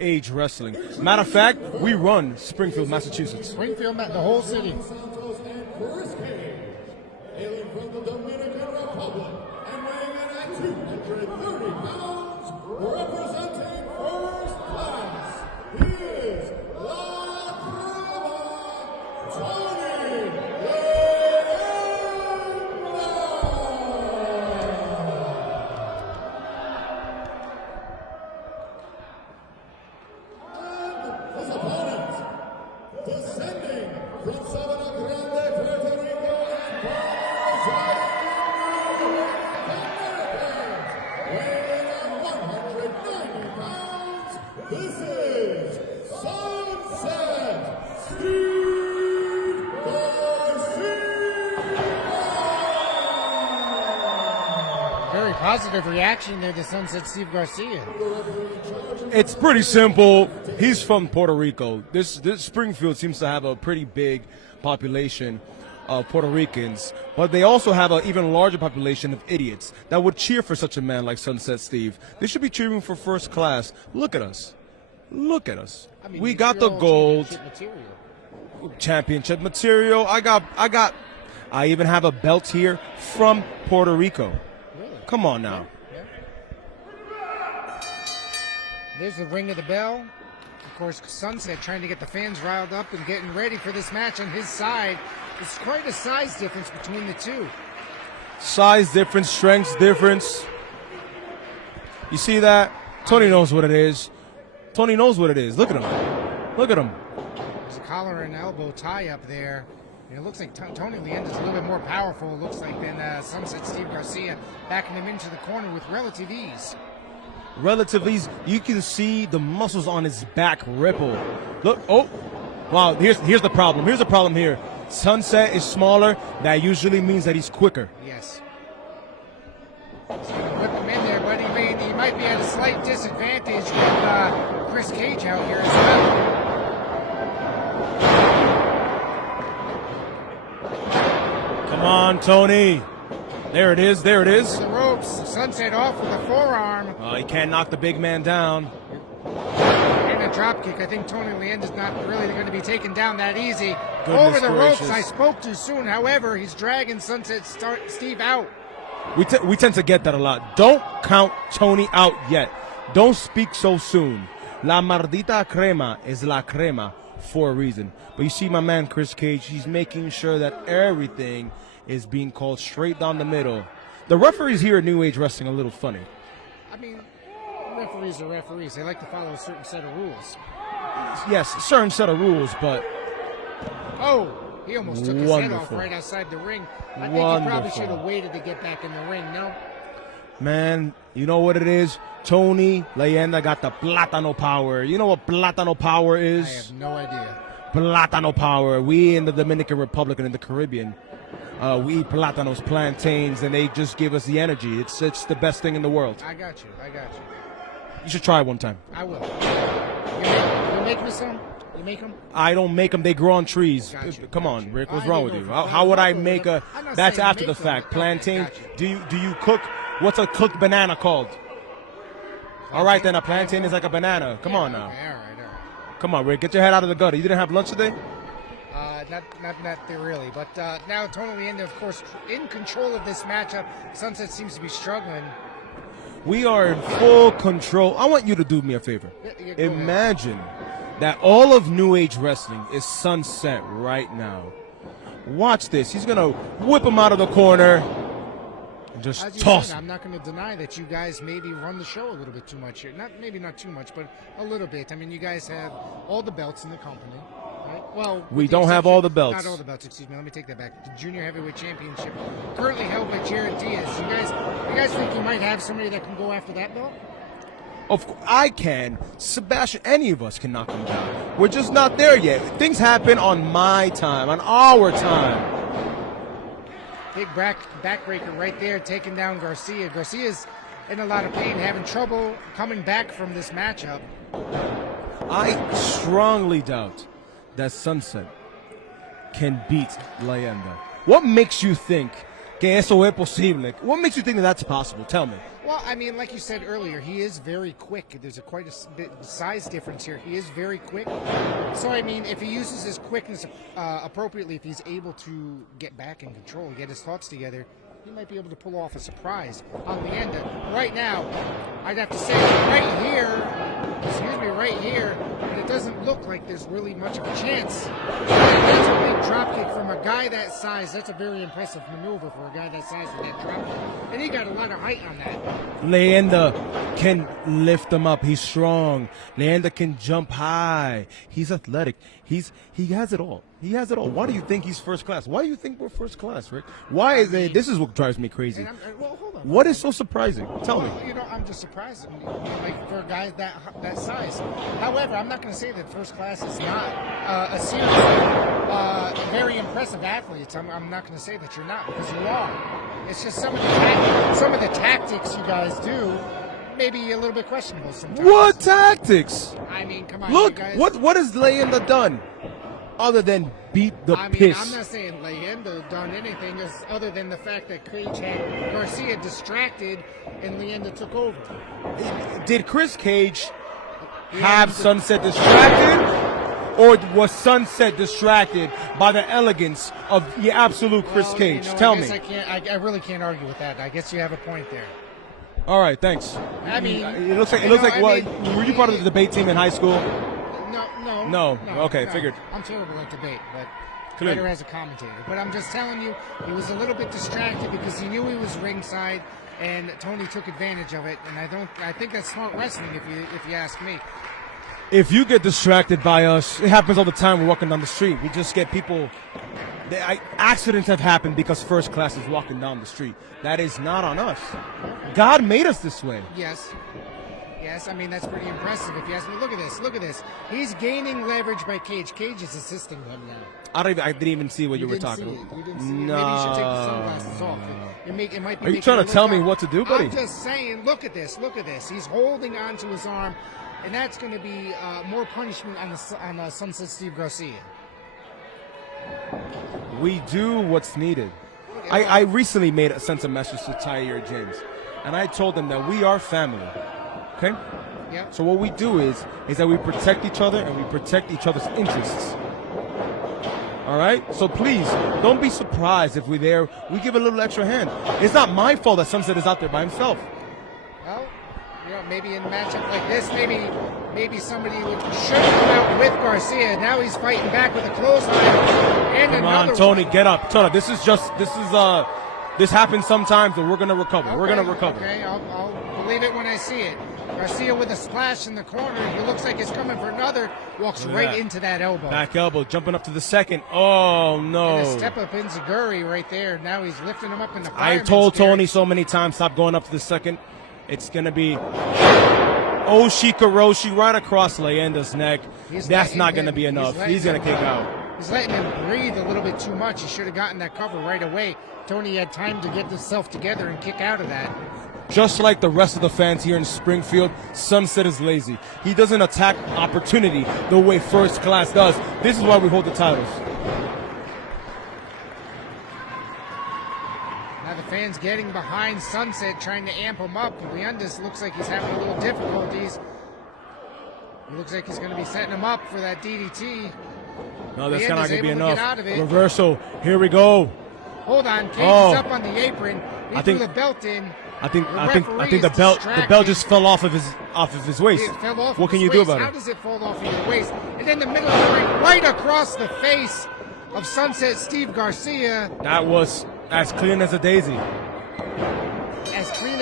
Age Wrestling. Matter of fact, we run Springfield, Massachusetts. Springfield, the whole city. Hailing from the Dominican Republic and weighing in at 230 pounds, representing first class, he is La Crema, Tony Leyenda. And his opponent, descending from Sabana Grande, Puerto Rico, weighing in at 190 pounds, this is Sunset Steve Garcia! Very positive reaction there to Sunset Steve Garcia. It's pretty simple. He's from Puerto Rico. This Springfield seems to have a pretty big population of Puerto Ricans, but they also have an even larger population of idiots that would cheer for such a man like Sunset Steve. They should be cheering for first class. Look at us. Look at us. I mean, We got the gold championship material. championship material. I even have a belt here from Puerto Rico. Really? Come on now. Yeah. There's the ring of the bell. Of course, Sunset trying to get the fans riled up and getting ready for this match on his side. It's quite a size difference between the two. Size difference, strength difference. You see that? Tony knows what it is. Tony knows what it is. Look at him. Look at him. There's a collar and elbow tie up there. And it looks like Tony Leyenda's a little bit more powerful, it looks like, than Sunset Steve Garcia, backing him into the corner with relative ease. Relative ease. You can see the muscles on his back ripple. Look. Oh. Wow. Here's the problem. Here's the problem here. Sunset is smaller. That usually means that he's quicker. Yes. He's going to whip him in there, but he might be at a slight disadvantage with Chris Cage out here as well. Come on, Tony. There it is. There it is. The ropes. Sunset off with a forearm. He can't knock the big man down. And a drop kick. I think Tony Leyenda's not really going to be taken down that easy. Goodness Over the gracious. ropes. I spoke too soon. However, he's dragging Sunset Steve out. We tend to get that a lot. Don't count Tony out yet. Don't speak so soon. La maldita crema is la crema for a reason. But you see my man Chris Cage, he's making sure that everything is being called straight down the middle. The referees here at New Age Wrestling are a little funny. I mean, referees are referees. They like to follow a certain set of rules. Yes, a certain set of rules, but Oh, he almost took his head off Wonderful. right outside the ring. I think he Wonderful. probably should have waited to get back in the ring, no? man, you know what it is? Tony Leyenda got the plátano power. You know what plátano power is? I have no idea. Plátano power. We in the Dominican Republic and in the Caribbean, we eat plátanos, plantains, and they just give us the energy. It's the best thing in the world. I got you. You should try one time. I will. You make me some? You make them? I don't make them. They grow on trees. Gotcha, Come gotcha. on, Rick. What's I wrong didn't with you? know if How would I I'm not make a? saying That's after make the them. fact. Okay, Plantain. gotcha. Do you cook? What's a cooked banana called? All right, then a plantain is like a banana. Come on now. Okay, all right. Come on, Rick. Get your head out of the gutter. You didn't have lunch today? Not there really. But now Tony Leyenda, of course, in control of this matchup. Sunset seems to be struggling. We are in full control. I want you to do me a favor. Yeah, go ahead. Imagine that all of New Age Wrestling is Sunset right now. Watch this. He's going to whip him out of the corner and just As you toss said, him. I'm not going to deny that you guys maybe run the show a little bit too much here. Maybe not too much, but a little bit. I mean, you guys have all the belts in the company, right? Well, We with the don't have all the exception- belts. Not all the belts. Excuse me. Let me take that back. The Junior Heavyweight Championship, currently held by Jared Diaz. You guys think you might have somebody that can go after that belt? Of course, I can. Sebastian, any of us can knock him down. We're just not there yet. Things happen on my time, on our time. Big backbreaker right there, taking down Garcia. Garcia's in a lot of pain, having trouble coming back from this matchup. I strongly doubt that Sunset can beat Leyenda. What makes you think que eso es posible. What makes you think that that's possible? Tell me. Well, I mean, like you said earlier, he is very quick. There's quite a bit size difference here. He is very quick. So, I mean, if he uses his quickness appropriately, if he's able to get back in control, get his thoughts together, he might be able to pull off a surprise on Leyenda. Right now, I'd have to say right here, and it doesn't look like there's really much of a chance. That's a big dropkick from a guy that size. That's a very impressive maneuver for a guy that size with that dropkick. And he got a lot of height on that. Leyenda can lift him up. He's strong. Leyenda can jump high. He's athletic. He has it all. He has it all. Why do you think he's first class? Why do you think we're first class, Rick? Why is it? This is what drives me crazy. Well, hold on. What is so surprising? Tell me. You know, I'm just surprised, like for a guy that size. However, I'm not going to say that first class is not a series of very impressive athletes. I'm not going to say that you're not, because you are. It's just some of the tactics you guys do. Maybe a little bit questionable sometimes. What tactics? I mean, come on, Look, you guys. what has Leyenda done other than beat the I mean, piss? I'm not saying Leyenda done anything other than the fact that Cage had Garcia distracted and Leyenda took over. Did Chris Cage have Sunset distracted, or was Sunset distracted by the elegance of the absolute Chris Cage? You know, Tell I guess me. I really can't argue with that. I guess you have a point there. All right, thanks. I mean, it looks like you know, what? Were you part of the debate team in high school? No. Okay, figured. I'm terrible at debate, but Clearly. better as a commentator. But I'm just telling you, he was a little bit distracted because he knew he was ringside, and Tony took advantage of it. And I think that's smart wrestling, if you ask me. If you get distracted by us, it happens all the time. We're walking down the street. We just get people. Accidents have happened because first class is walking down the street. That is not on us. God made us this way. Yes. I mean, that's pretty impressive if you ask me. Look at this. He's gaining leverage by Cage. Cage is assisting him now. I didn't even see what you were talking about. You didn't see it. Maybe you should take the sunglasses off. It might be. Are you trying to tell me what to do, buddy? I'm just saying. Look at this. He's holding onto his arm, and that's going to be more punishment on Sunset Steve Garcia. We do what's needed. I recently sent a message to Tyre James, and I told them that we are family. Okay? Yeah. So what we do is that we protect each other and we protect each other's interests. All right? So please, don't be surprised if we're there. We give a little extra hand. It's not my fault that Sunset is out there by himself. Well, you know, maybe in a matchup like this, maybe somebody should come out with Garcia. Now he's fighting back with a clothesline. And Come on, Tony, get up. Tony, this happens sometimes, but we're going to recover. Okay, we're going to recover. Okay, I'll believe it when I see it. Garcia with a splash in the corner. He looks like he's coming for another. Walks right into that elbow. Back elbow, jumping up to the second. Oh, no. And a step up Enziguri right there. Now he's lifting him up in the I fireman's told carry. Tony so many times, stop going up to the second. It's going to be Oshikaroshi right across Leyenda's neck. That's not going to be enough. He's going to kick out. He's letting him breathe a little bit too much. He should have gotten that cover right away. Tony had time to get himself together and kick out of that. Just like the rest of the fans here in Springfield, Sunset is lazy. He doesn't attack opportunity the way first class does. This is why we hold the titles. Now the fans getting behind Sunset, trying to amp him up. Leyenda's looks like he's having a little difficulties. It looks like he's going to be setting him up for that DDT. No, that's not going to be able to enough. get out of it. Reversal. Here we go. Hold on, Cage is up on the apron. He threw think- the belt in. I think referee the is belt distracted. just fell off of his waist. It fell off What of can his you do waist. about How it? does it fall off of your waist? And then the middle of the ring, right across the face of Sunset Steve Garcia. That was as clean as a daisy.